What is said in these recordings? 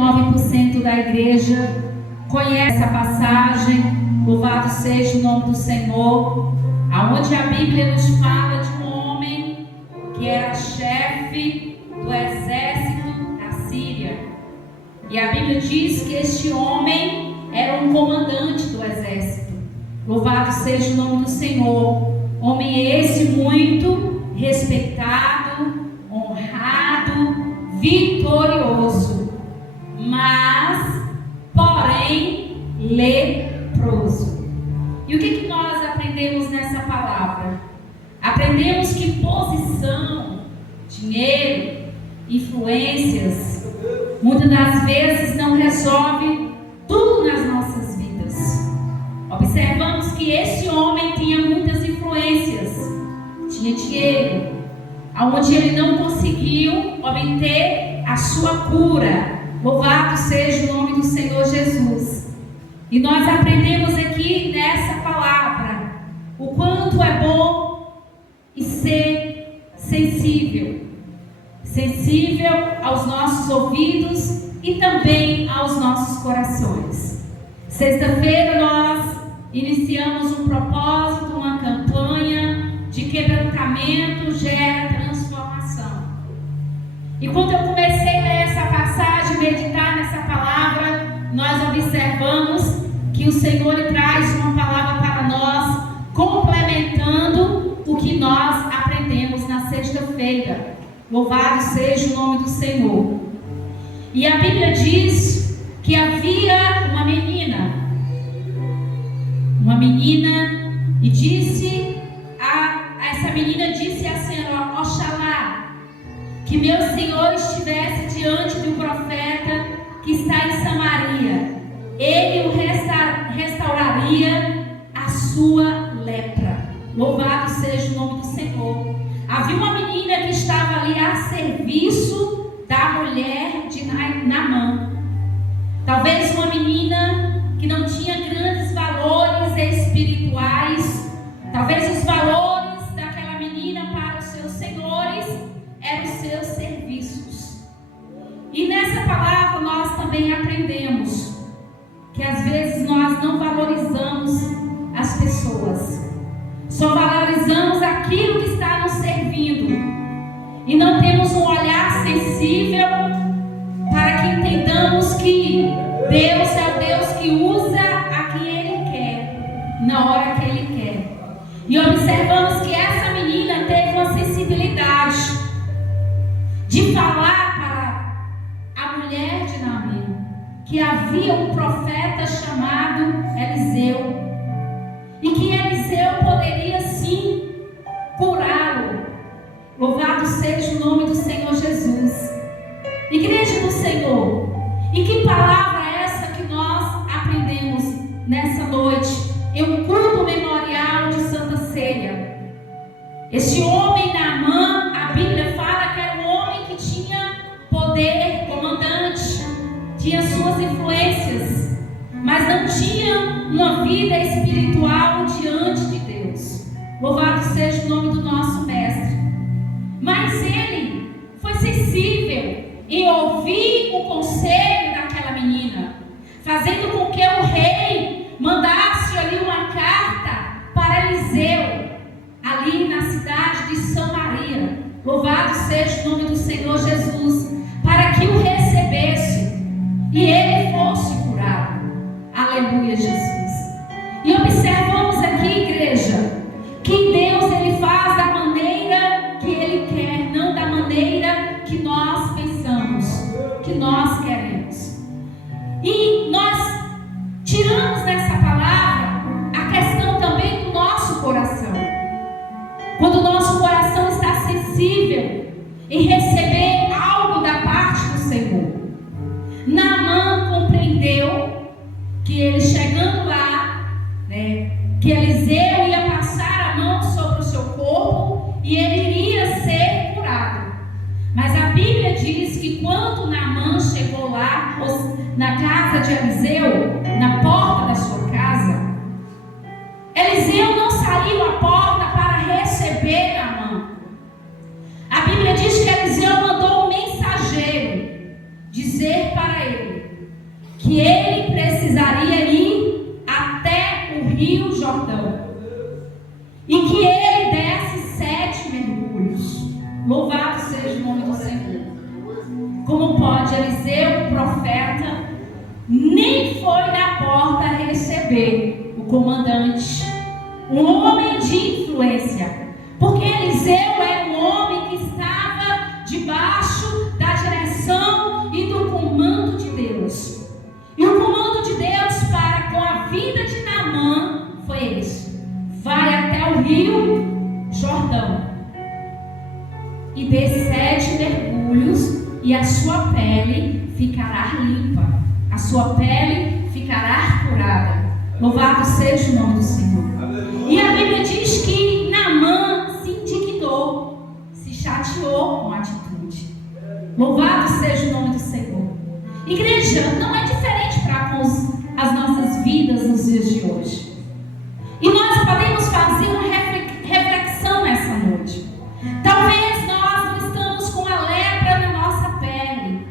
99% da igreja conhece essa passagem, louvado seja o nome do Senhor, aonde a Bíblia nos fala de um homem que era chefe do exército da Síria. E a Bíblia diz que este homem era um comandante do exército. Louvado seja o nome do Senhor. Homem esse muito respeitado, honrado, vitorioso, mas, porém, leproso. E o que nós aprendemos nessa palavra? Aprendemos que posição, dinheiro, influências, muitas das vezes não resolve tudo nas nossas vidas. Observamos que esse homem tinha muitas influências, tinha dinheiro, onde ele não conseguiu obter a sua cura. Louvado seja o nome do Senhor Jesus. E nós aprendemos aqui nessa palavra o quanto é bom e ser sensível aos nossos ouvidos e também aos nossos corações. Sexta-feira nós iniciamos um propósito, uma campanha de quebrantamento gera transformação. E quando eu comecei a ler essa passagem, meditar nessa palavra, nós observamos que o Senhor traz uma palavra para nós, complementando o que nós aprendemos na sexta-feira. Louvado seja o nome do Senhor. E a Bíblia diz que havia uma menina, e disse essa menina disse a Senhor: Oxalá que meu Senhor estivesse diante do profeta que está em Samaria, ele o restauraria a sua lepra. Louvado seja o nome do Senhor. Havia uma menina que estava ali a serviço da mulher de Naamã. Talvez uma menina que não tinha grandes valores espirituais. Talvez os valores daquela menina para os seus senhores eram os seus serviços. E nessa palavra nós também aprendemos que às vezes nós não valorizamos as pessoas. Só valorizamos aquilo que está nos servindo. E não temos um olhar sensível para que entendamos que Deus é o Deus que usa a quem Ele quer, na hora que Ele quer. E observamos que essa menina teve uma sensibilidade de falar para a mulher de Naamã que havia um profeta chamado Eliseu e que Eliseu poderia sim curá-lo. Louvado seja o nome do Senhor Jesus. Igreja do Senhor, e que palavra é essa que nós aprendemos nessa noite em um culto memorial de Santa Ceia? Este homem Naamã, a Bíblia fala que era um homem que tinha poder, comandante, tinha suas influências, mas não tinha uma vida espiritual diante de Deus. Louvado seja o nome do nosso mestre. Mas ele foi sensível em ouvir o conselho daquela menina, fazendo com que o rei mandasse ali uma carta para Eliseu, ali na cidade de Samaria. Louvado seja o nome do Senhor Jesus, para que o recebesse e ele fosse curado. Aleluia, Jesus. E observamos aqui, igreja, que Deus ele faz da maneira que Ele quer, não da maneira que nós pensamos, que nós queremos. E nós tiramos dessa palavra a questão também do nosso coração. Quando o nosso coração está sensível em receber algo da parte do Senhor. Naamã compreendeu que ele chegando lá, que Eliseu ia passar a mão sobre o seu corpo e ele iria ser curado. Mas a Bíblia diz que quando Naamã chegou lá na casa de Eliseu, na porta da sua casa, Eliseu não saiu à porta para receber Naamã. A Bíblia diz que Eliseu mandou um mensageiro dizer para ele que ele precisaria ir até o Rio Jordão e que ele desse 7 mergulhos. Louvado seja o nome do Senhor. Como pode Eliseu, o profeta, nem foi na porta receber o comandante, um homem de influência, porque Eliseu era um homem que estava debaixo da direção e do comando de Deus. E o comando de Deus para com a vida de Naamã foi esse: vai até o Rio Jordão e dê 7 mergulhos e a sua pele ficará limpa, a sua pele ficará curada. Louvado seja o nome do Senhor. E a Bíblia diz que Naamã se indignou, se chateou com a atitude. Louvado seja o nome do Senhor. Igreja, não é diferente para com as nossas vidas nos dias de hoje. E nós podemos fazer uma reflexão nessa noite. Talvez nós não estamos com a lepra na nossa pele.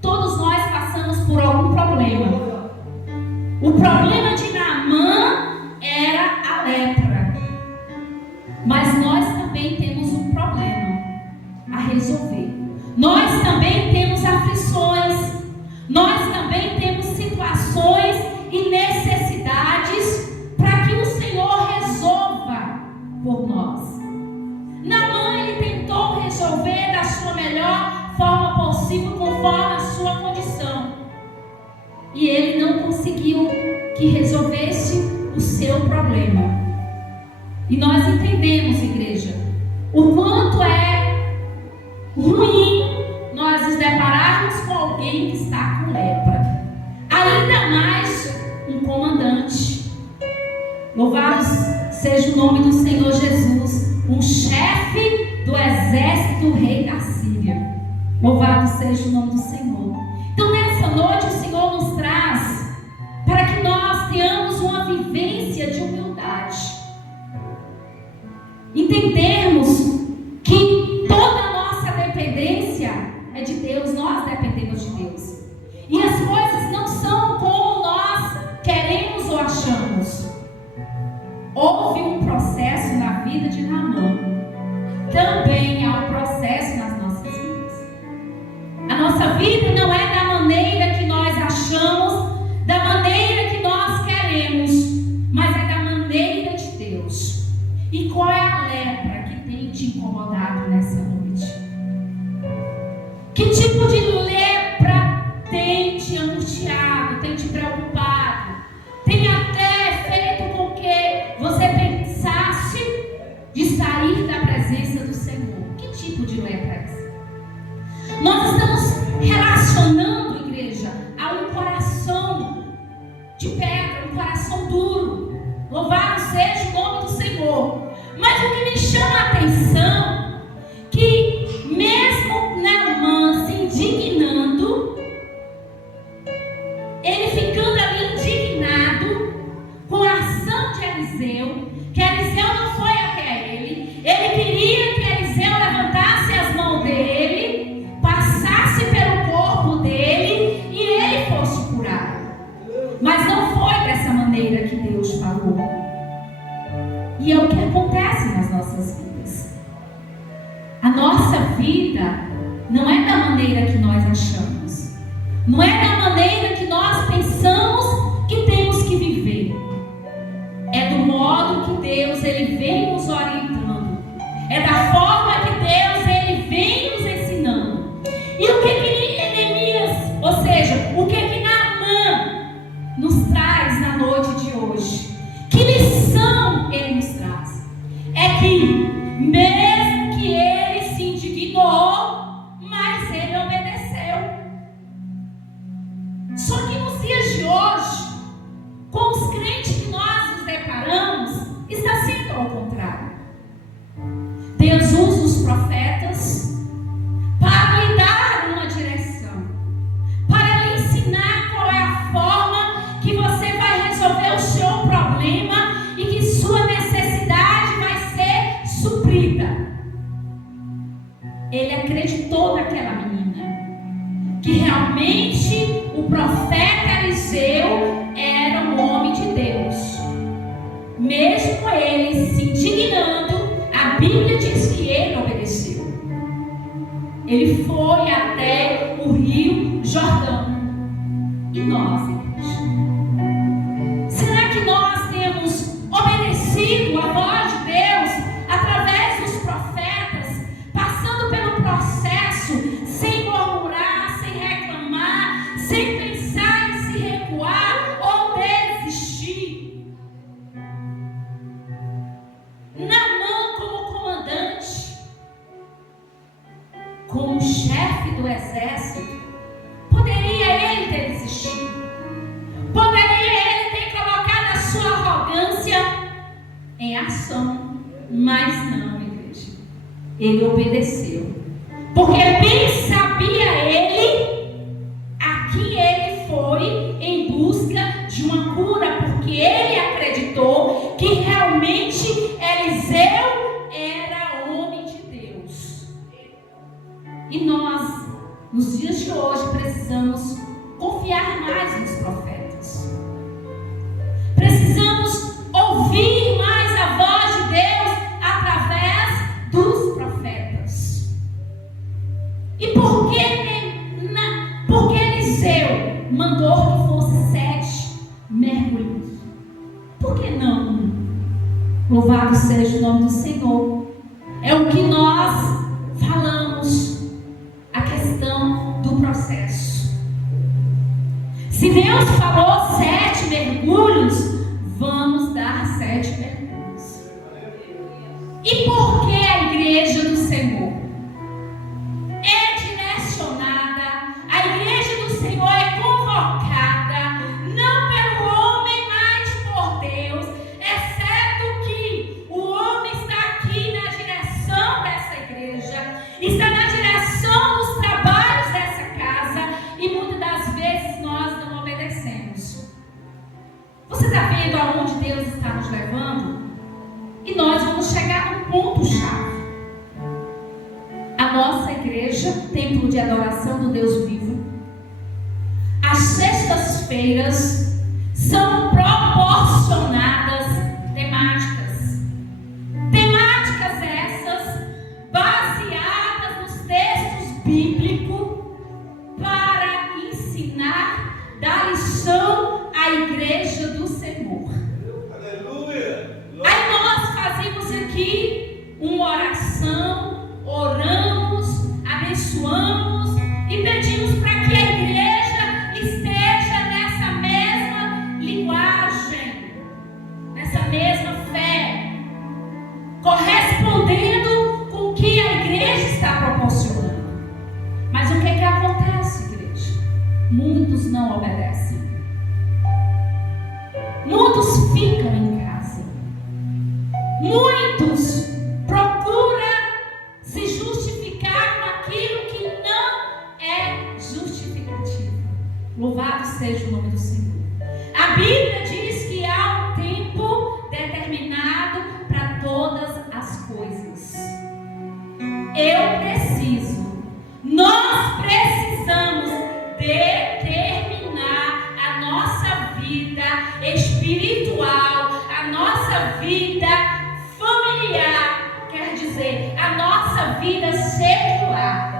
Todos nós passamos por algum problema. O problema de Naamã era a lepra. Mas nós também temos um problema a resolver. Nós também temos aflições. Nós também temos situações e necessidades para que o Senhor resolva por nós. Naamã, ele tentou resolver da sua melhor forma possível, conforme a sua condição. E ele não conseguiu que resolvesse o seu problema. E nós entendemos, igreja, o quanto é ruim nós nos depararmos com alguém que está com lepra. Ainda mais um comandante. Louvado seja o nome do Senhor Jesus, um chefe do exército do rei da Síria. Louvado seja o nome do Senhor. Então nessa noite o Senhor nos traz para que nós tenhamos uma vivência de humildade. Entendermos que toda a nossa dependência é de Deus, nós dependemos de Deus. E as coisas não são como nós queremos ou achamos. Houve um processo na vida de Naamã. Também há um processo nas nossas vidas. A nossa vida não é da maneira que nós achamos, da maneira que nós queremos, mas é da maneira de Deus. E qual é a lepra que tem te incomodado nessa noite? Que tipo de lepra tem te angustiado, tem te preocupado? Tem até feito com que você pensasse de sair da presença do Senhor? Que tipo de lepra é essa? Nós estamos relacionando, igreja, a um coração de pedra, um coração duro. Louvado seja o nome do Senhor. Mas o que me chama a atenção, que mesmo Naamã se indignando, ele ficando ali indignado com a ação de Eliseu, que Eliseu não foi até ele queria que Eliseu levantasse as mãos dele, passasse pelo corpo dele e ele fosse curado. Mas não foi dessa maneira que Deus falou. E é o que acontece nas nossas vidas. A nossa vida não é da maneira que nós achamos. Não é da maneira que nós pensamos que temos que viver. É do modo que Deus ele vem nos orientando. É da forma que Deus ele vem nos ensinando. E o que Neemias, ou seja, o que Naamã nos traz na noite de hoje? Que lição ele nos traz? É que mesmo que ele se indignou, mas ele obedeceu. Só que nos dias de hoje, com os crentes que nós nos deparamos, está sendo ao contrário. Deus usa os profetas para lhe dar uma direção, para lhe ensinar qual é a forma que você vai resolver o seu problema e que sua necessidade vai ser suprida. Ele acreditou naquela menina, que realmente o profeta Eliseu era um homem de Deus. Mesmo ele se indignando, a Bíblia diz que ele obedeceu. Ele foi até o Rio Jordão. E nós, igreja? Será que nós temos obedecido a voz de Deus através dos profetas, passando pelo processo, sem murmurar, sem reclamar, sem pensar em se recuar ou desistir? Naamã, como comandante, como chefe do exército, poderia ele ter desistido, poderia ele ter colocado a sua arrogância em ação, mas não, igreja. Ele obedeceu, porque bem sabia ele a quem ele foi em busca de uma cura, porque ele acreditou que realmente Eliseu era homem de Deus. E nós, nos dias de hoje, precisamos confiar mais nos profetas. Precisamos ouvir mais a voz de Deus através dos profetas. E por que Eliseu mandou que fosse 7 mergulhos? Por que não? Louvado seja o nome do Senhor. É o que nós falamos, a questão do processo. Se Deus falou 7 mergulhos, vamos dar 7 mergulhos. E por que a igreja do Senhor é direcionada, a igreja do Senhor é convocada, não pelo homem, mas por Deus, exceto que o homem está aqui na direção dessa igreja, está na direção dos trabalhos dessa casa, e muitas das vezes nós não obedecemos. Você está vendo aonde Deus está nos levando? E nós vamos chegar no ponto-chave. A nossa igreja, templo de adoração do Deus vivo, as sextas-feiras são proporcionadas temáticas. Temáticas essas baseadas nos textos bíblicos para ensinar, dar lição à igreja do Senhor. Aleluia! Aí nós fazemos aqui uma oração, oramos, abençoamos e pedimos para que a igreja esteja nessa mesma linguagem, nessa mesma fé, correspondendo com o que a igreja está proporcionando. Mas o que acontece, igreja? Muitos não obedecem. Muitos ficam em casa. Muitos procuram se justificar com aquilo que não é justificativo. Louvado seja o nome do Senhor. A Bíblia diz que há um tempo determinado para todas as coisas. Nós precisamos determinar a nossa vida espiritual, a nossa vida familiar, quer dizer, a nossa vida secular.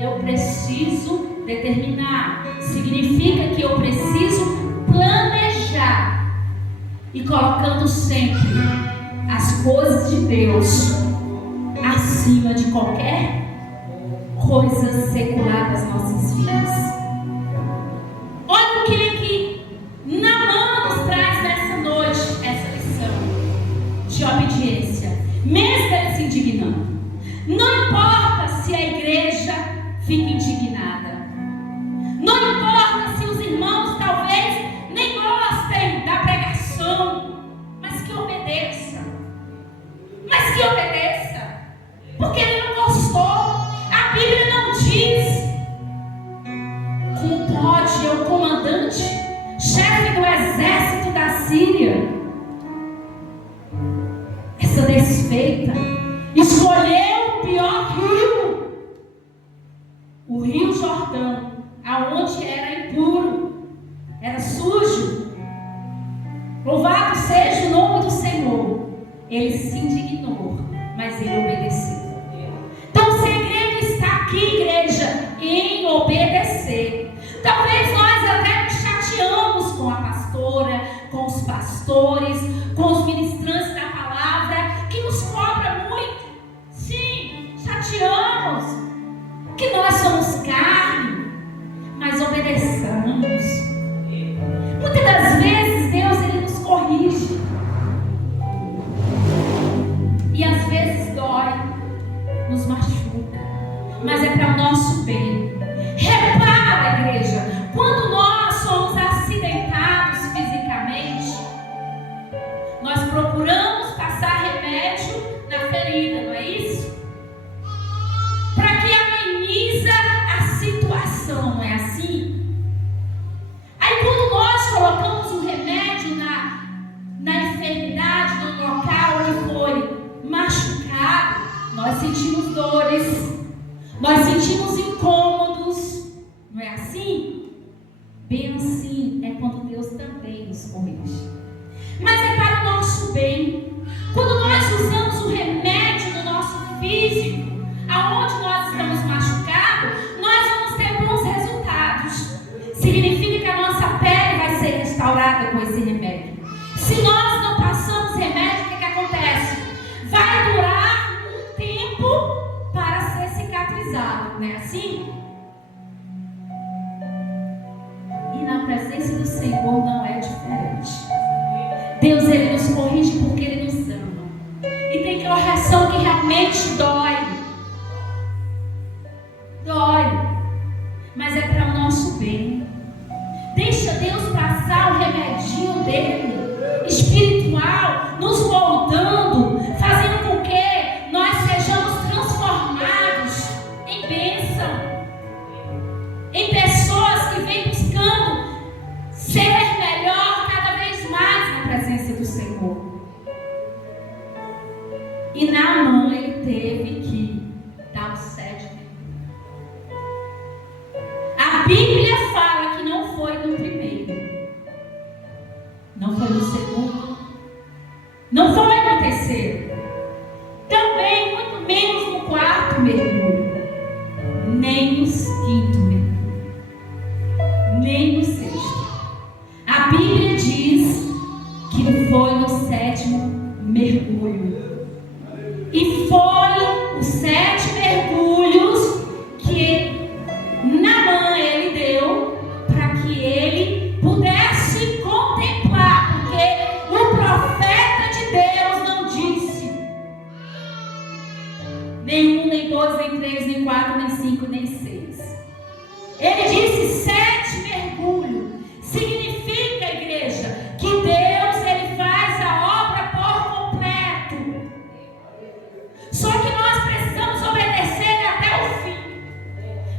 Eu preciso determinar, significa que eu preciso planejar e colocando sempre as coisas de Deus acima de qualquer coisa secular das nossas vidas. Olha o que Naamã nos traz nessa noite, essa lição de obediência, mesmo ele se indignando. Não importa se a igreja fica indignada, não importa se os irmãos talvez nem gostem da pregação, mas que obedeça, porque ele não gostou. A Bíblia não diz como pode o comandante, chefe do exército da Síria, essa desfeita, escolheu o pior rio, o Rio Jordão, aonde era ele se indignou, mas ele obedeceu. Então o segredo está aqui, igreja, em obedecer. Talvez nós até nos chateamos com a pastora, com os pastores, com os ministrantes da palavra, que nos cobra muito. Sim, chateamos, que nós somos carne, mas obedeçamos. Muitas das vezes Deus ele nos corrige, e às vezes dói, nos machuca, mas é para o nosso bem. Repara, igreja, quando nós somos acidentados fisicamente, nós procuramos passar remédio na ferida, não é isso? Para que ameniza a situação, não é assim? Aí quando nós colocamos o remédio na enfermidade, no local onde foi machucado, nós sentimos dores, nós sentimos incômodos, não é assim? Bem assim é quando Deus também nos corrige. Mas é para o nosso bem. Quando nós usamos o remédio no nosso físico, aonde nós estamos machucados, nós vamos ter bons resultados. Significa que a nossa pele vai ser restaurada com esse remédio. Se nós não passamos remédio, o que acontece? Vai durar um tempo para ser cicatrizado, não é assim? E na presença do Senhor não é diferente. Deus ele nos corrige porque ele nos ama. E tem correção que realmente dói. Dói. Mas é para o nosso bem. Deixa Deus passar o remedinho dele, espiritual, nos moldando, fazendo com que nós sejamos transformados em bênção, em pessoas que vêm buscando ser melhor cada vez mais na presença do Senhor. E Naamã ele teve que dar o 7. A Bíblia fala que não foi no primeiro, não foi no segundo, não foi no terceiro, também muito menos no 4º mergulho, nem no 5º mergulho, nem no 6º. A Bíblia diz que foi no 7º mergulho. E foi os 7 mergulhos que Naamã ele deu para que ele pudesse contemplar, porque o profeta de Deus não disse nem 1, nem 2, nem 3, nem 4, nem 5, nem 6. Ele disse 7 mergulhos. Significa, igreja, que Deus ele faz a obra por completo. Só que nós precisamos obedecer até o fim.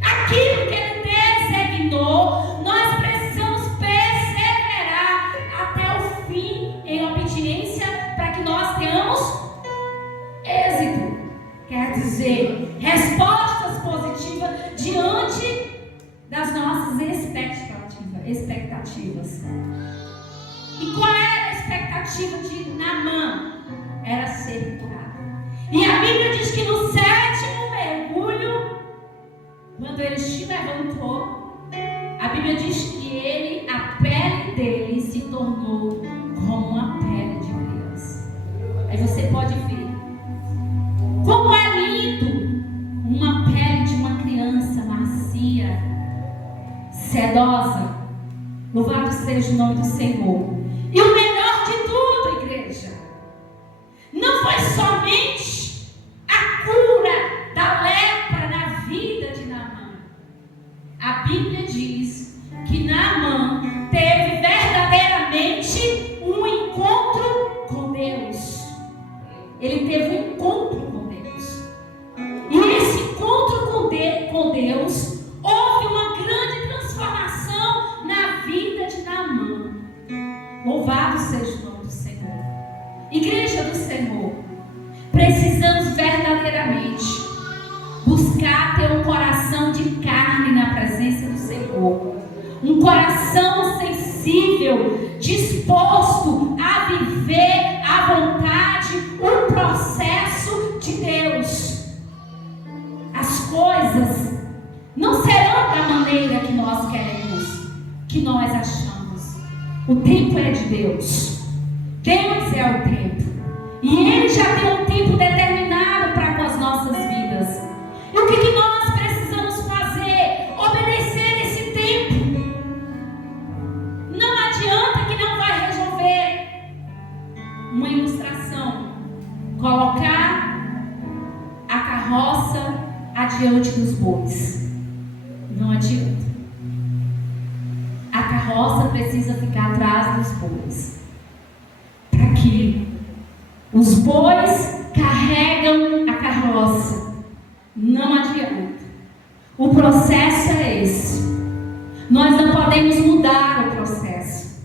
Aquilo que ele designou, nós precisamos perseverar até o fim em obediência para que nós tenhamos êxito. Quer dizer, respostas positivas diante das nossas expectativas. E qual era a expectativa de Naamã? Era ser curado. E a Bíblia diz que no 7º mergulho, quando ele se levantou, a Bíblia diz que a pele dele se tornou como uma pele de criança. Aí você pode ver como é lindo uma pele de uma criança macia, sedosa. Louvado seja o nome do Senhor. E o melhor de tudo, igreja, não foi somente a cura da lepra na vida de Naamã. A Bíblia diz que Naamã teve verdadeiramente um encontro com Deus. Ele teve um encontro com Deus. E esse encontro com Deus houve uma grande transformação na vida de Naamã. Louvado seja o nome do Senhor. Igreja do Senhor, precisamos verdadeiramente buscar ter um coração de carne na presença do Senhor. Um coração sensível, disposto a viver à vontade, o que nós achamos. O tempo é de Deus. Deus é o tempo. E Ele já tem um tempo determinado para com as nossas vidas. E o que nós precisamos fazer? Obedecer esse tempo. Não adianta que não vai resolver. Uma ilustração. Colocar a carroça adiante dos bois. Não adianta. A carroça precisa ficar atrás dos bois. Para que os bois carregam a carroça. Não adianta. O processo é esse. Nós não podemos mudar o processo.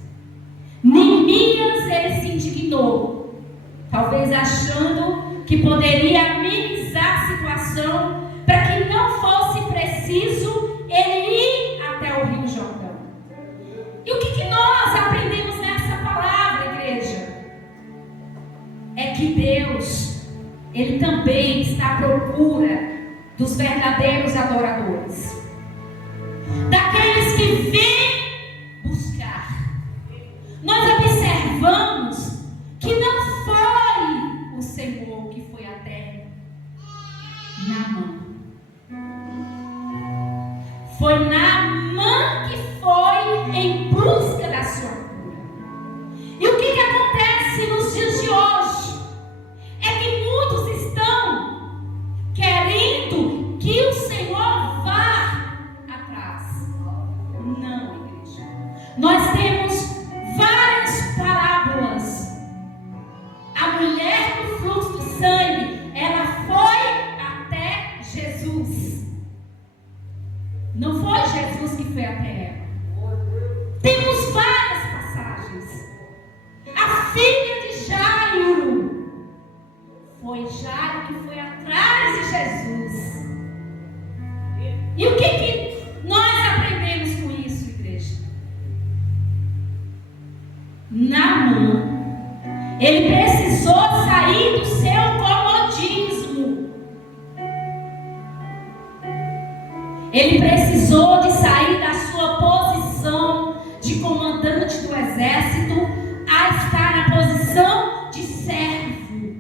Neemias, ele se indignou, talvez achando que poderia amenizar a situação para que não fosse preciso ele ir até o Rio Jordão. E o que nós aprendemos nessa palavra, igreja? É que Deus, Ele também está à procura dos verdadeiros adoradores, daqueles que vêm buscar. Nós observamos que não foi o Senhor que foi até Naamã. Foi Naamã que foi em busca da sua cura. E o que acontece nos dias de hoje? É que muitos estão querendo que o Senhor vá atrás. Não, igreja. Nós temos várias parábolas. A mulher do fluxo do sangue, ela foi até Jesus. Não foi Jesus que foi até ela. Temos várias passagens. A filha de Jairo, foi Jairo que foi atrás de Jesus. E o que nós aprendemos com isso, igreja? Naamã, ele precisou sair do seu comodismo. Ele precisou de sair da sua posição de comandante do exército a estar na posição de servo.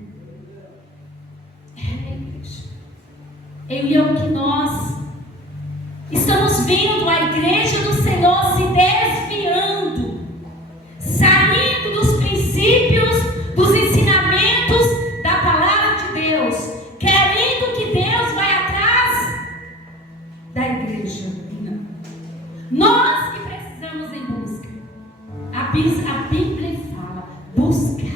Igreja. E é o que nós estamos vendo a igreja do Senhor se desviando, saindo dos princípios, dos ensinamentos da palavra de Deus, querendo que Deus vai atrás da igreja. Nós que precisamos em busca. A Bíblia fala: buscai.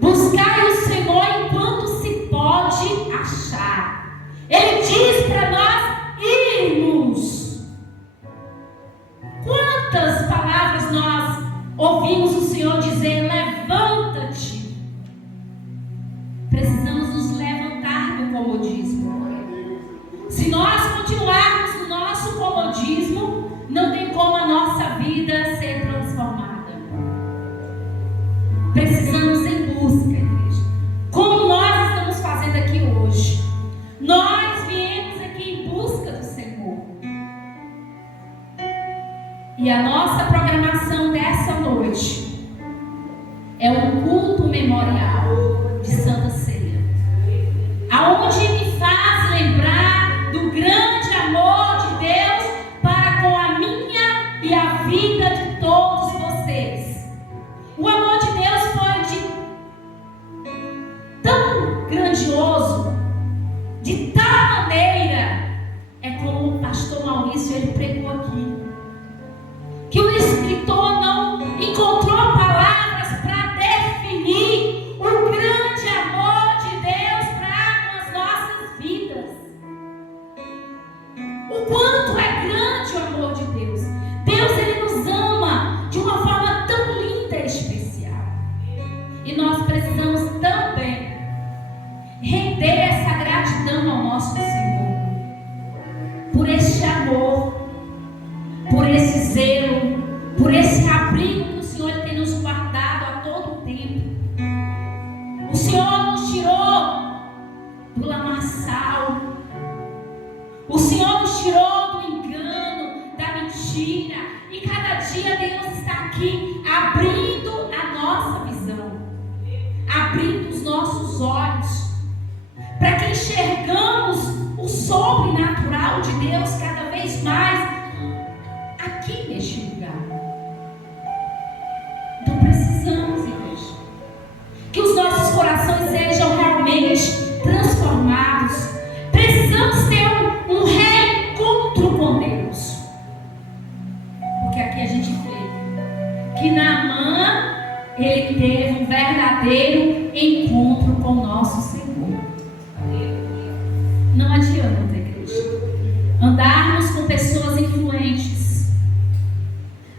Buscai o Senhor enquanto se pode achar. Ele diz para nós irmos. Quantas palavras nós ouvimos o Senhor dizer: levanta-te. Precisamos nos levantar do comodismo. Se nós continuarmos no nosso comodismo, não tem como a nossa vida ser transformada. Precisamos em busca, igreja. Como nós estamos fazendo aqui hoje. Nós viemos aqui em busca do Senhor. E a nossa programação dessa noite é um culto memorial de Santa Ceia, aonde me faz lembrar do grande amor de Deus para com a minha e a vida de todos vocês. O amor de Deus foi tão grandioso, de tal maneira, é como o pastor Maurício ele pregou aqui, que o escritor não encontrou palavras para definir o grande amor sobrenatural de Deus cada vez mais aqui neste lugar. Então precisamos, igreja, que os nossos corações sejam realmente transformados. Precisamos ter um reencontro com Deus. Porque aqui a gente vê que Naamã, ele teve um verdadeiro encontro com o nosso Senhor. Não adianta, igreja, andarmos com pessoas influentes.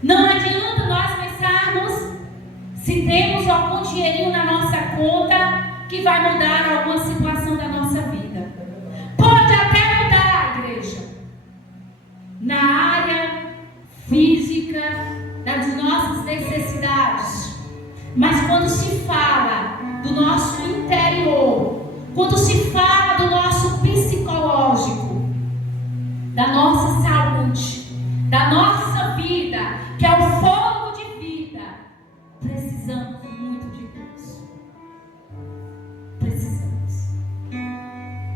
Não adianta nós pensarmos, se temos algum dinheirinho na nossa conta, que vai mudar alguma situação da nossa vida. Pode até mudar, igreja, na área física, das nossas necessidades. Mas quando se fala do nosso interior, quando se fala do nosso psicológico, da nossa saúde, da nossa vida, que é o fogo de vida, precisamos muito de Deus. Precisamos.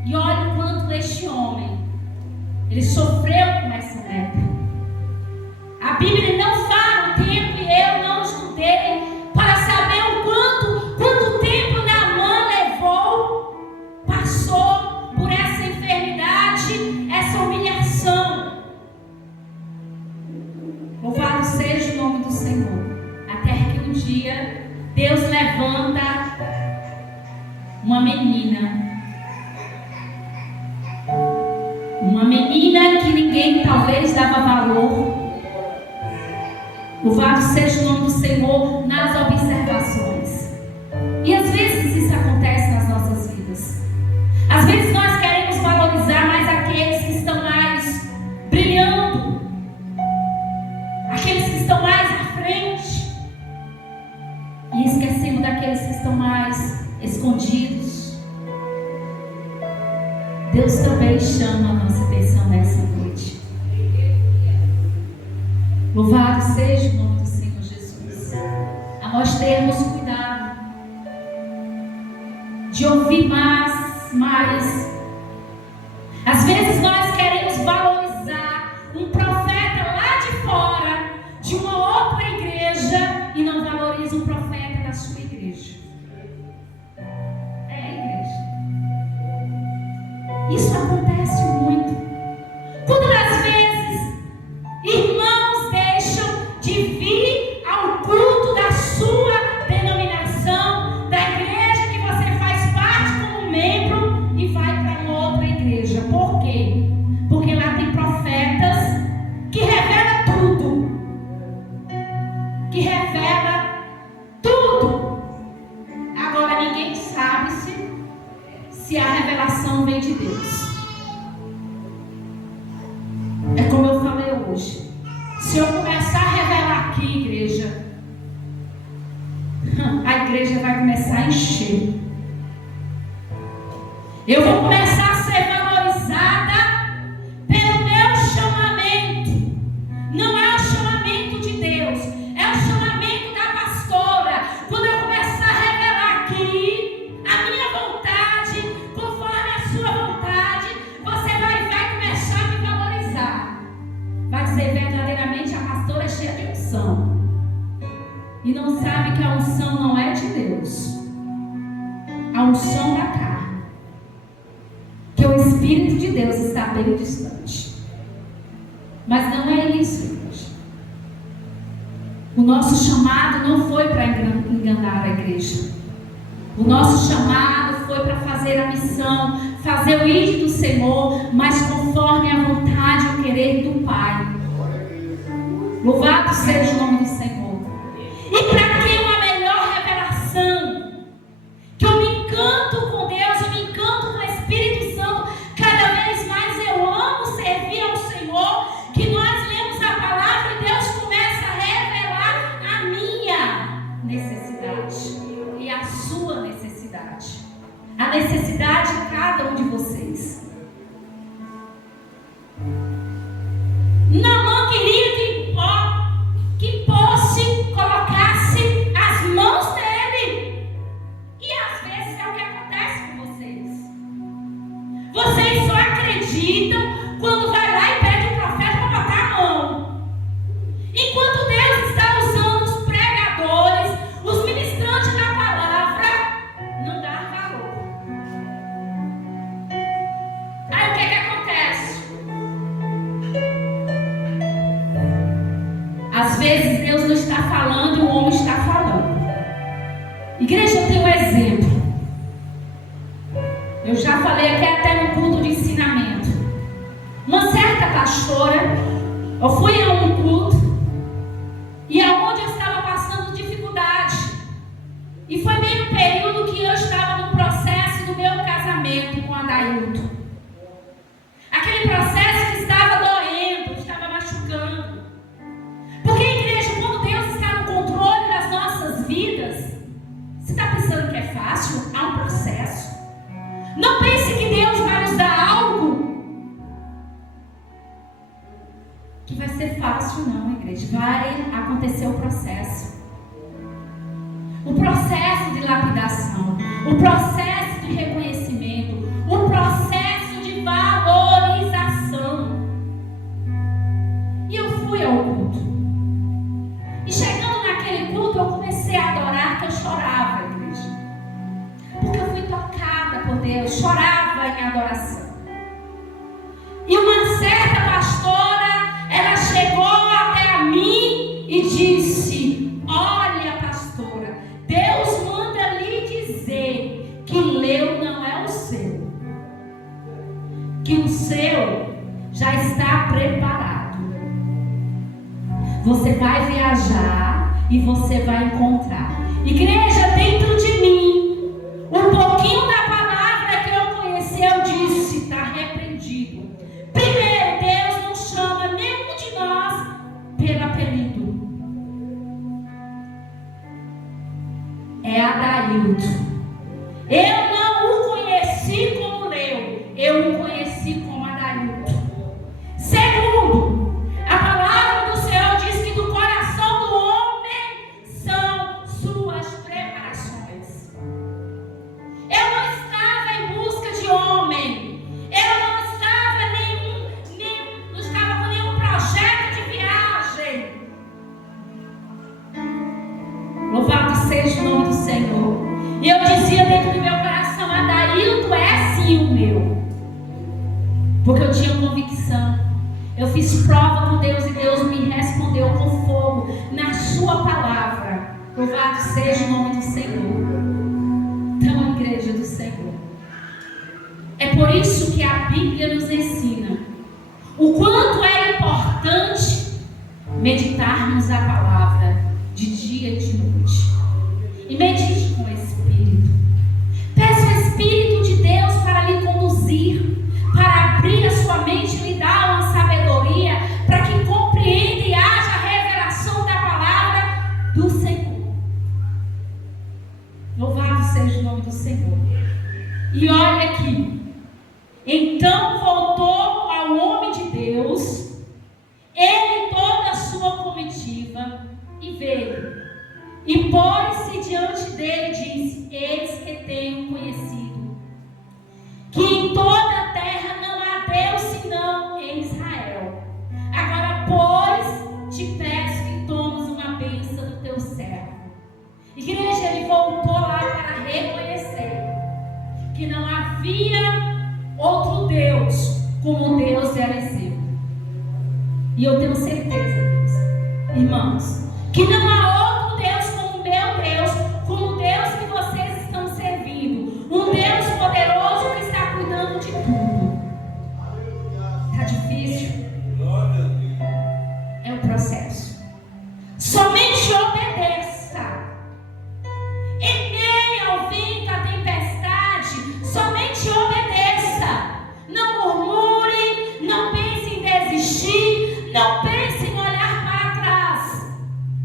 E olha o quanto este homem, ele sofreu com essa lepra. A Bíblia não fala o tempo, e eu não estudei para saber o quanto tempo Naamã levou, passou por essa enfermidade, essa humilhação. Louvado seja o nome do Senhor. Até que um dia Deus levanta uma menina que ninguém talvez dava valor. Louvado seja o nome do Senhor nas observações. E às vezes isso acontece nas nossas vidas. Às vezes nós queremos valorizar mais aqueles que estão mais brilhando, aqueles que estão mais à frente, e esquecemos daqueles que estão mais escondidos. Deus também chama a nossa atenção nessa noite. Louvado seja o nome do Senhor Jesus. A nós termos cuidado de ouvir mais. Às vezes nós queremos valorizar um profeta lá de fora, de uma outra igreja, e não valoriza um profeta da sua igreja. Igreja. Isso acontece muito. Quando das vezes irmãos deixam de vir ao culto da sua denominação, da igreja que você faz parte como membro, e vai para uma outra igreja. Por quê? Porque lá tem profetas que revelam tudo. Agora ninguém sabe se a revelação vem de Deus. É como eu falei hoje. Se eu começar a revelar aqui, igreja, a igreja vai começar a encher. Eu vou começar a ser valorizada pelo meu chamamento. Não é o chamamento de Deus, é o chamamento da pastora. Quando eu começar a revelar aqui a minha vontade, conforme a sua vontade, você vai começar a me valorizar. Vai ser verdadeiramente a pastora cheia de unção. E não sabe que a unção não é de Deus. A unção da carne. Que o Espírito de Deus está bem distante. Mas não é isso, igreja. O nosso chamado não foi para enganar a igreja. O nosso chamado foi para fazer a missão, fazer o ir do Senhor, mas conforme a vontade e o querer do Pai. Louvado seja o nome do Senhor. E para que uma melhor revelação, que eu me encanto com Deus, eu me encanto com o Espírito Santo, cada vez mais eu amo servir ao Senhor, que nós lemos a palavra e Deus começa a revelar a minha necessidade e a sua necessidade, a necessidade de cada um de vocês. Naamã queria que pó Às vezes Deus não está falando e o homem está falando. Igreja, eu tenho um exemplo. Eu já falei aqui até no culto de ensinamento. Uma certa pastora, eu fui a um culto e aonde eu estava passando dificuldade. E foi bem no período que eu estava no processo do meu casamento com Adailton. Aquele processo que estava doendo, estava machucando. Porque, igreja, quando Deus está no controle das nossas vidas, você está pensando que é fácil? Há um processo. Não pense que Deus vai nos dar algo que vai ser fácil, não, igreja. Vai acontecer o processo. O processo de lapidação, o processo de reconhecimento, o processo de valorização. E eu fui ao culto. E chegando naquele culto, eu comecei a adorar, que eu chorava, igreja. Porque eu fui tocada por Deus, chorava em adoração. E uma certa pastora, ela chegou até a mim e disse: olha, pastora, Deus manda lhe dizer que Leu não é o seu, que o seu já está preparado. Você vai viajar e você vai encontrar. Igreja, dentro de mim, um pouquinho da palavra que eu conheci, eu disse: está repreendido. Primeiro, Deus não chama nenhum de nós pelo apelido. É Adailton. Eu não o conheci como Leu, eu o conheci como Adailton. Segundo, a palavra do Senhor diz que do coração do homem são suas preparações. Eu não estava em busca de homem. Eu não estava com nenhum projeto de viagem. Louvado seja o nome do Senhor. E eu dizia dentro do meu coração: Adailton é sim o meu. Porque eu tinha convicção. Eu fiz prova com Deus e Deus me respondeu com fogo na sua palavra. Louvado seja o nome do Senhor. Então, igreja do Senhor, é por isso que a Bíblia nos ensina o quanto é importante meditarmos a palavra de dia e de noite. E medite com o Espírito. Peça o Espírito de Deus para lhe conduzir, para abrir a sua mente e lhe dar uma sabedoria, para que compreenda e haja a revelação da palavra do Senhor. Louvado seja o nome do Senhor. E olha aqui. Então voltou ao homem de Deus, ele e toda a sua comitiva, e veio. E pôs-se diante dele e disse: eis que tenho conhecido que em toda a terra não há Deus senão em Israel. Agora, pois, te peço que tomes uma bênção do teu servo. Igreja, ele voltou lá para reconhecer que não havia outro Deus como o Deus de Eliseu. E eu tenho certeza, irmãos, que não há outro Deus como o meu Deus, como o Deus que vocês estão servindo. Um Deus poderoso que está cuidando de tudo. Está difícil? É o processo. Somente obedeça. Em meio ao vento, à tempestade, somente obedeça. Não murmure, não pense em desistir, não pense em olhar para trás.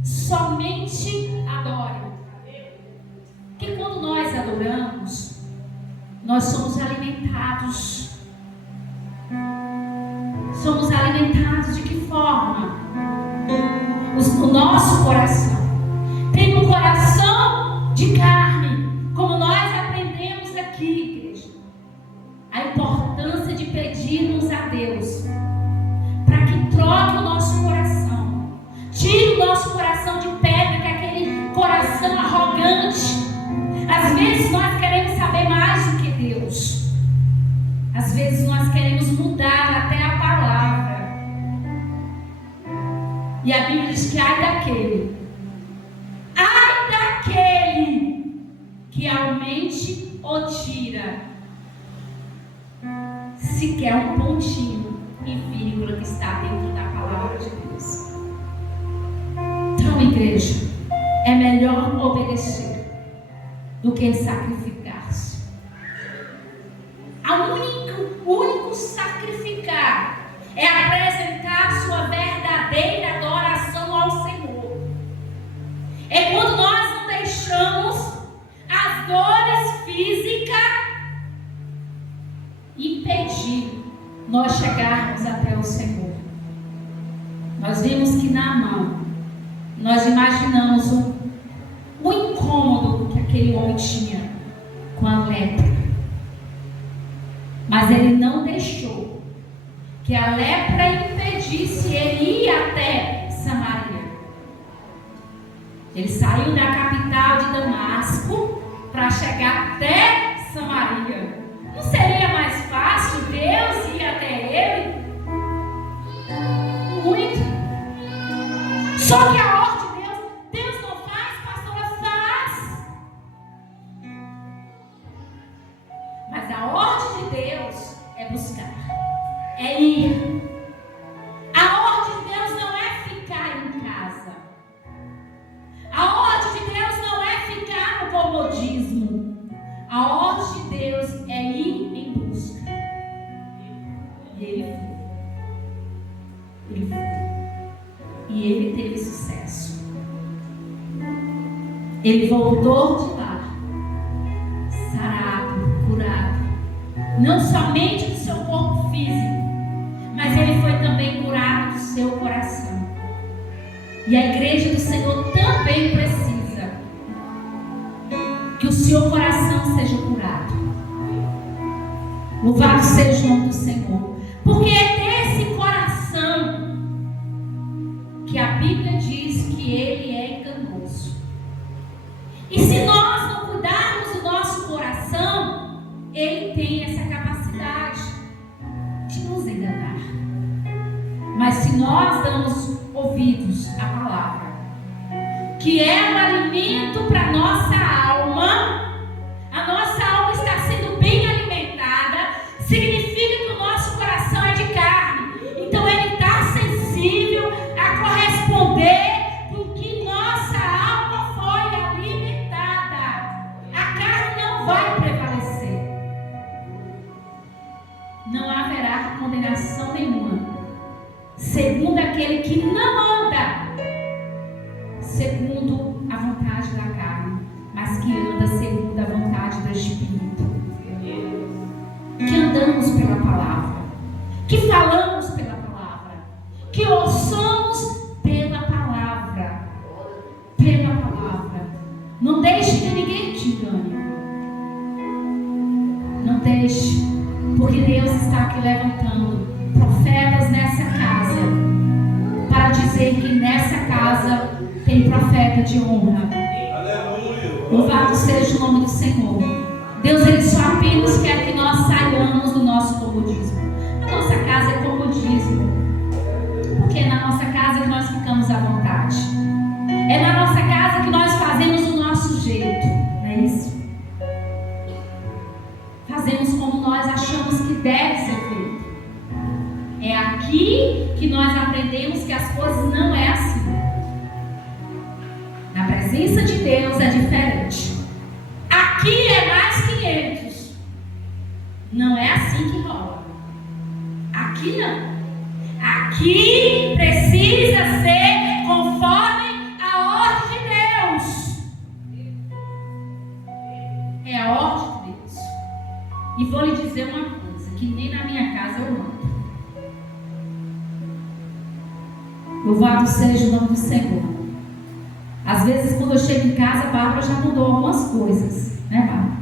Somente adore. Porque quando nós adoramos, nós somos alimentados. Somos alimentados de que forma? O nosso coração. Tem um coração de carne, como nós aprendemos aqui, igreja. A importância de pedirmos a Deus para que troque o nosso coração. Tire o nosso coração de pedra, que é aquele coração arrogante. Às vezes nós queremos saber mais do que Deus. Às vezes nós queremos mudar até a palavra. E a Bíblia diz que ai daquele que aumente ou tira sequer um pontinho e vírgula que está dentro da palavra de Deus. Então, igreja, é melhor obedecer do que sacrificar-se. O único sacrificar é apresentar sua verdadeira adoração ao Senhor. É quando nós não deixamos as dores físicas impedir nós chegarmos até o Senhor. Nós vimos que Naamã, nós imaginamos o incômodo que aquele homem tinha com a lepra. Mas ele não deixou que a lepra impedisse ele ir até Samaria. Ele saiu da capital de Damasco para chegar até Samaria. Não seria mais fácil Deus ir até ele? Muito. Só que a ordem de Deus, Deus não faz, pastora, faz. Mas a ordem de Deus é buscar, é ir. A ordem de Deus não é ficar em casa. A ordem de Deus não é ficar no comodismo. A ordem de Deus é ir em busca. E ele foi. Ele foi. E ele teve sucesso. Ele voltou de lá, sarado, curado. Não somente do seu corpo físico, mas ele foi também curado do seu coração. E a igreja do Senhor também precisa que o seu coração seja curado. Louvado seja o nome do Senhor. Porque é desse coração que a Bíblia diz que ele é enganoso. E se nós não cuidarmos do nosso coração, ele tem essa capacidade de nos enganar. Mas se nós damos ouvidos à palavra, que é um alimento para a nossa alma está sendo bem alimentada, significa que o nosso coração é de carne. Então ele está sensível a corresponder com que nossa alma foi alimentada. A carne não vai prevalecer. Não haverá condenação nenhuma, segundo aquele que não anda segundo a vontade da carne, mas que anda segundo a vontade do Espírito. Que andamos pela palavra, que falamos pela palavra, que ouçamos pela palavra. Pela palavra. Não deixe que ninguém te engane. Não deixe, porque Deus está aqui levantando profetas nessa casa para dizer que nessa casa tem profeta de honra. Aleluia. Louvado seja o nome do Senhor. Deus, Ele só apenas quer que nós saiamos do nosso comodismo. A nossa casa é comodismo, porque é na nossa casa que nós ficamos à vontade. É na nossa casa que nós fazemos o nosso jeito. Não é isso? Fazemos como nós achamos que deve ser feito. É aqui que nós aprendemos que as coisas não é assim. Na presença de Deus é diferente. Aqui é mais 500. Não é assim que rola. Aqui não. Aqui precisa ser conforme a ordem de Deus. É a ordem de Deus. E vou lhe dizer uma coisa, que nem na minha casa eu mando. Louvado seja o nome do Senhor. Às vezes, quando eu chego em casa, a Bárbara já mudou algumas coisas, né, Bárbara?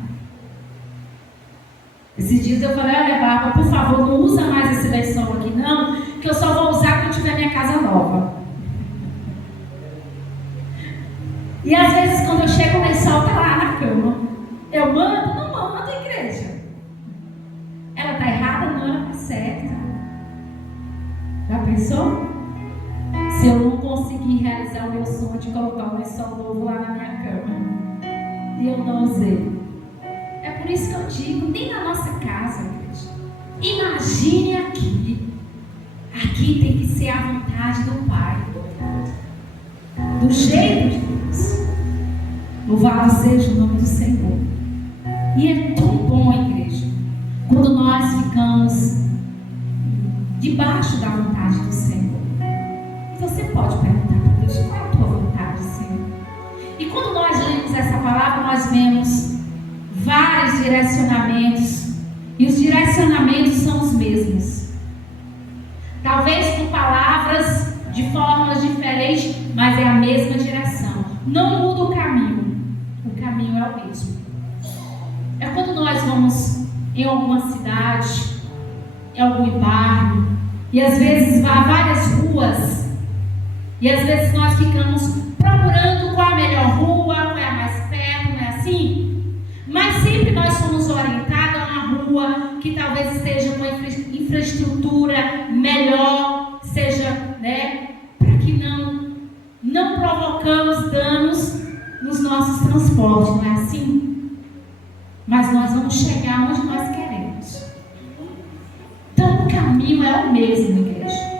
Esses dias eu falei: olha, Bárbara, por favor, não usa mais esse lençol aqui, não, que eu só vou usar quando tiver minha casa nova. E às vezes, quando eu chego, o lençol está lá na cama. Eu mando? Não mando, igreja. Ela está errada? Não, ela está certa. Já pensou? Se eu não consigo consegui realizar o meu sonho de colocar um lençol novo lá na minha cama. E eu não usei. É por isso que eu digo, nem na nossa casa, igreja. Imagine aqui. Aqui tem que ser a vontade do Pai. Do jeito de Deus. Louvado seja o nome do Senhor. E é tão bom, igreja, quando nós ficamos debaixo da vontade do Senhor. Você pode perguntar para Deus: qual é a tua vontade, Senhor? E quando nós lemos essa palavra, nós vemos vários direcionamentos. E os direcionamentos são os mesmos. Talvez com palavras de formas diferentes, mas é a mesma direção. Não muda o caminho. O caminho é o mesmo. É quando nós vamos em alguma cidade, em algum bairro, e às vezes vai a várias ruas, e às vezes nós ficamos procurando qual a melhor rua, qual é a mais perto, não é assim? Mas sempre nós somos orientados a uma rua que talvez esteja com infraestrutura melhor, seja, né, para que não provocamos danos nos nossos transportes, não é assim? Mas nós vamos chegar onde nós queremos. Então o caminho é o mesmo, igreja.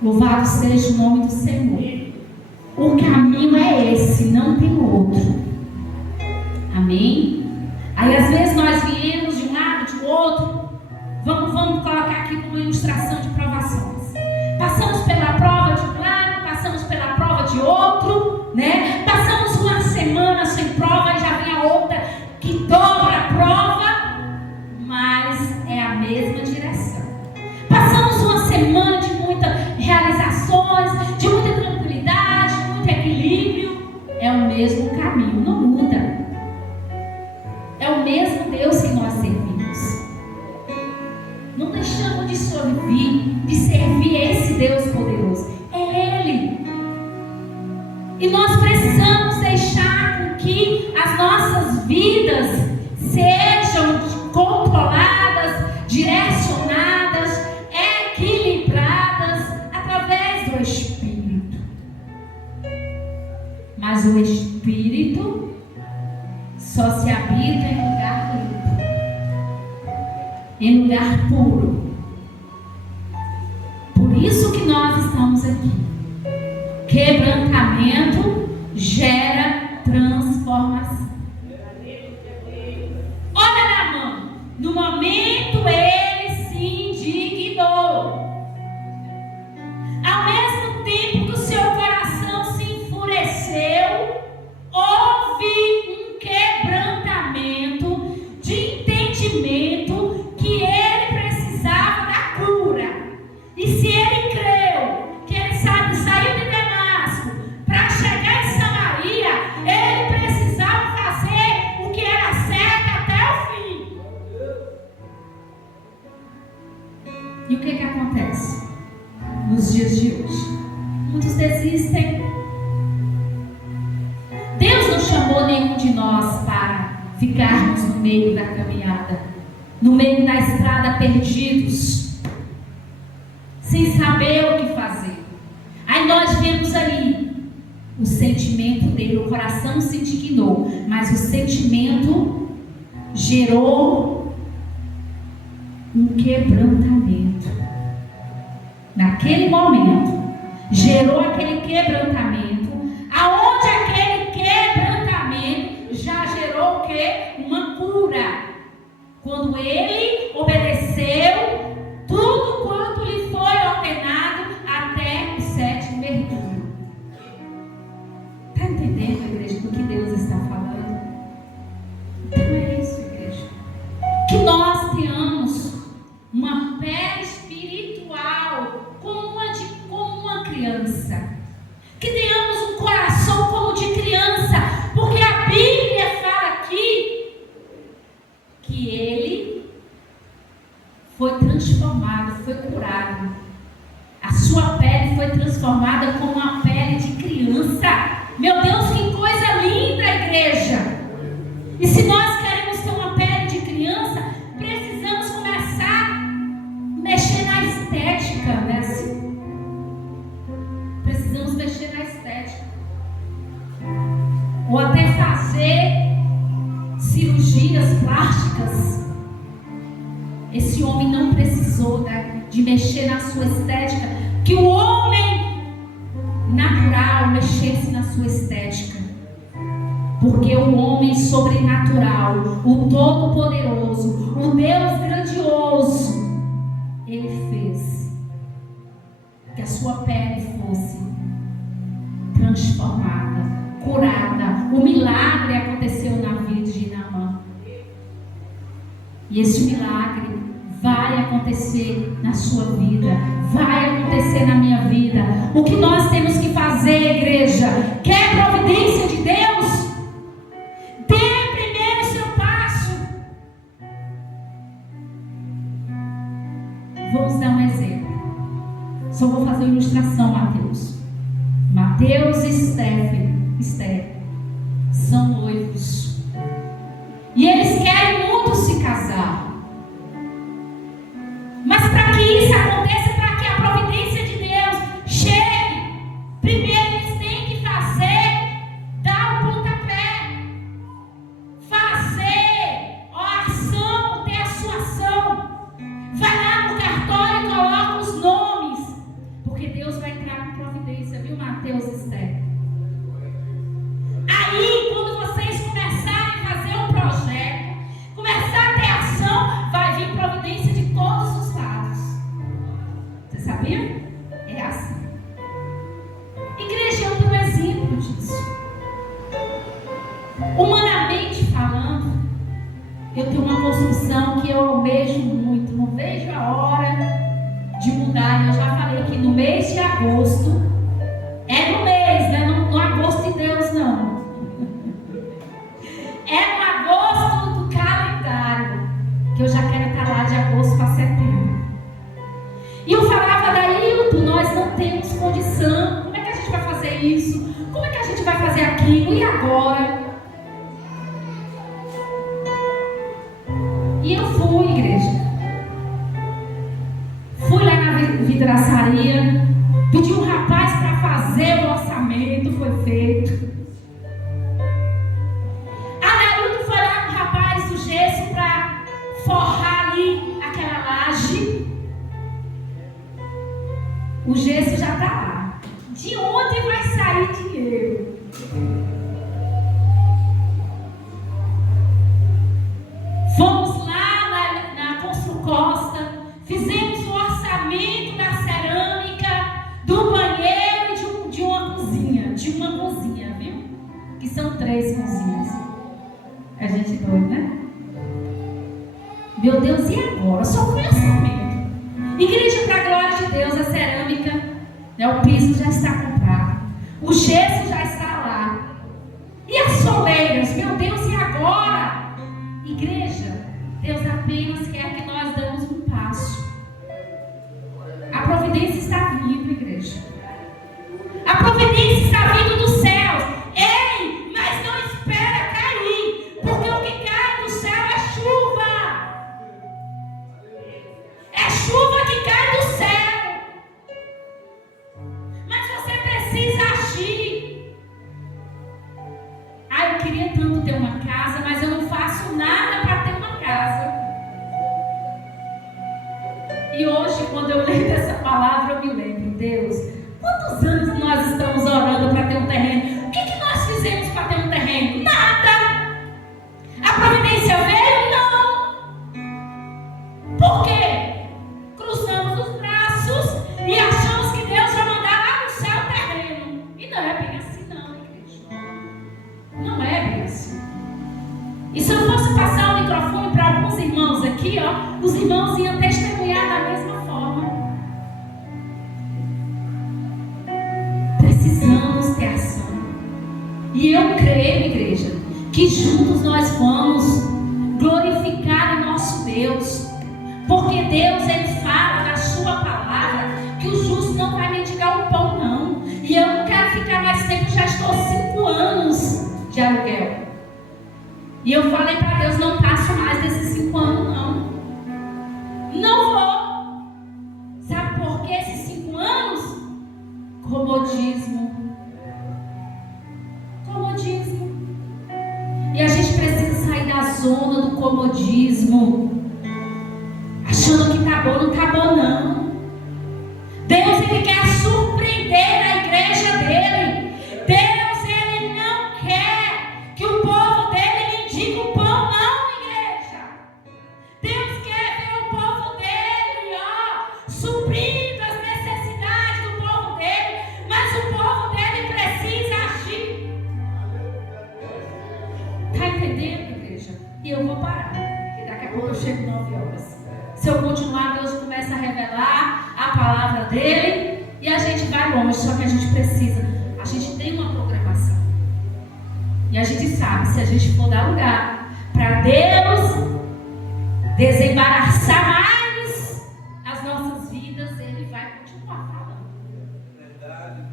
Louvado seja o nome do Senhor. O caminho é esse, não tem outro. Amém? Aí às vezes nós viemos de um lado, de outro. Vamos colocar aqui uma ilustração de provações. Passamos pela prova de um lado, passamos pela prova de outro, né? Passamos uma semana sem prova e já vem a outra que dobra a prova, mas é a mesma direção. Passamos uma semana de muitas realizações, de muita tranquilidade, de muito equilíbrio. É o mesmo caminho, não muda. É o mesmo Deus que nós servimos. Não deixamos de servir esse Deus poderoso. É Ele. E nós precisamos deixar com que as nossas vidas sejam controladas, direcionadas, equilibradas através do Espírito. Mas o Espírito só se habita em lugar limpo, em lugar puro. Por isso que nós estamos aqui. Quebrantamento gera transformação. Olha na mão. No momento ele se indignou. Ao mesmo tempo que o seu coração se enfureceu, houve um quebrantamento de entendimento que ele precisava da cura. E se ele creu que ele saiu de Damasco para chegar em Samaria, ele precisava fazer o que era certo até o fim. E o que acontece nos dias de hoje? Muitos desistem. Deus não chamou nenhum de nós para ficarmos no meio da caminhada, no meio da estrada, perdidos, sem saber o que fazer. Aí nós vemos ali o sentimento dele, o coração se indignou, mas o sentimento gerou um quebrantamento. Naquele momento, gerou aquele quebrantamento, aonde aquele quebrantamento já gerou o quê? Uma cura. Quando ele obedeceu tudo quanto lhe foi ordenado até o 7º mergulho. Está entendendo, igreja, do que Deus está falando? Então é isso, igreja. Que nós tenhamos uma fé espiritual como uma criança. Que tenhamos um coração como de criança. Porque a Bíblia fala aqui que ele foi transformado, foi curado. A sua pele foi transformada como uma pele de criança. Meu Deus, que coisa linda, igreja! E se nós queremos ter uma pele de criança, precisamos começar a mexer na estética, né? Precisamos ou até fazer cirurgias plásticas. Esse homem não precisou de mexer na sua estética, que o homem natural mexesse na sua estética. Porque o homem sobrenatural, o todo-poderoso, o Deus grandioso, ele fez que a sua pele fosse transformada, curada. O milagre aconteceu na vida de Naamã. E esse milagre vai acontecer na sua vida, vai acontecer na minha vida. O que nós temos que fazer, igreja? Quer providência de Deus? Dê primeiro o seu passo. Vamos dar um exemplo. Só vou fazer uma ilustração, Mateus. Mateus e Esther são noivos. E eles querem muito se casar. Mas para que isso aconteça, para que a providência de Deus chegue, primeiro eles têm que dar o pontapé, fazer a ação, ter a sua ação. Vai lá no cartório e coloca os nomes, porque Deus vai entrar com providência, viu, Mateus e Esther? Aí, quando vocês começarem a fazer um projeto, começar a ter ação, vai vir providência de todos os lados. Você sabia? É assim. Igreja, eu tenho um exemplo disso. Humanamente falando, eu tenho uma construção que eu almejo muito. Não vejo a hora de mudar. Eu já falei que no mês de agosto, é no mês, né? No agosto de Deus, não. É no agosto do calendário, que eu já quero estar lá de agosto para setembro. E eu falava, Dailton, nós não temos condição. Como é que a gente vai fazer isso? Como é que a gente vai fazer aquilo? E agora? E eu fui, igreja. Fui lá na vidraçaria, pedi um rapaz para fazer o orçamento, foi feito. Para forrar ali aquela laje. O gesso já está lá. De onde vai sair dinheiro? Fomos lá na Construcosta, fizemos o orçamento da cerâmica, do banheiro e de uma cozinha. De uma cozinha, viu? Que são 3 cozinhas. A gente doido, né? Meu Deus, e agora? Só foi orçamento. Igreja, para a glória de Deus, a cerâmica, né, o piso já está comprado. O gesso já está lá. E as soleiras? Meu Deus, e agora? Igreja, Deus apenas quer que nós damos um passo. A providência está vindo, igreja. A providência está vindo dos céus. Ei, mas não espera cair, porque o que cai do céu é chuva. É chuva que cai do céu. Mas você precisa agir. Ah, eu queria tanto ter uma casa, mas eu não faço nada para ter uma casa. E hoje, quando eu leio essa palavra, eu me lembro, Deus, quantos anos nós estamos orando para ter um terreno? O que nós fizemos para ter um terreno? Nada. A providência veio? Não. Por quê? Cruzamos os braços e achamos que Deus vai mandar lá no céu o terreno. E não é bem assim, não, igreja. Não é bem assim. E se eu fosse passar o microfone para alguns irmãos aqui, ó, os irmãos iam testemunhar da mesma forma. Precisamos ter ação. E eu creio, igreja, que juntos nós vamos glorificar o nosso Deus. Porque Deus, Ele fala na sua palavra que o justo não vai mendigar o pão, não. E eu não quero ficar mais tempo, já estou 5 anos de aluguel. E eu falei para Deus, não passo mais desses 5 anos, não. Não vou. Sabe por que esses 5 anos? Comodismo. Comodismo. comodismo, achando que tá bom, não tá bom não. Deus, Ele quer surpreender a igreja dele. Deus, Ele não quer que o povo dele mendigue o pão, não, igreja. Deus quer ver o povo dele, suprindo as necessidades do povo dele, mas o povo dele precisa agir. Está entendendo, igreja? E eu vou parar, porque daqui a pouco eu chego 9 horas. Se eu continuar, Deus começa a revelar a palavra dele e a gente vai longe. Só que a gente precisa, a gente tem uma programação. E a gente sabe, se a gente for dar lugar para Deus desembaraçar mais as nossas vidas, Ele vai continuar falando.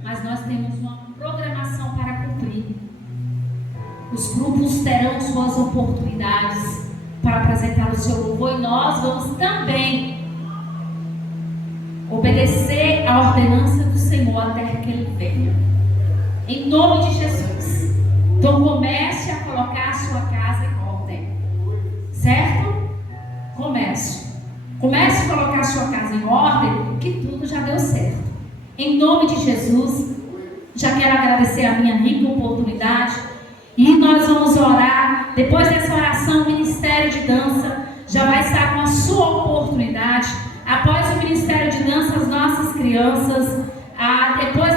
Mas nós temos uma programação para cumprir. Os grupos terão suas oportunidades para apresentar o seu louvor, e nós vamos também obedecer a ordenança do Senhor até que Ele venha, em nome de Jesus. Então comece a colocar a sua casa em ordem, certo? Comece a colocar a sua casa em ordem, que tudo já deu certo, em nome de Jesus. Já quero agradecer a minha rica oportunidade. E nós vamos orar. Depois dessa oração, o Ministério de Dança já vai estar com a sua oportunidade. Após o Ministério de Dança, as nossas crianças. Depois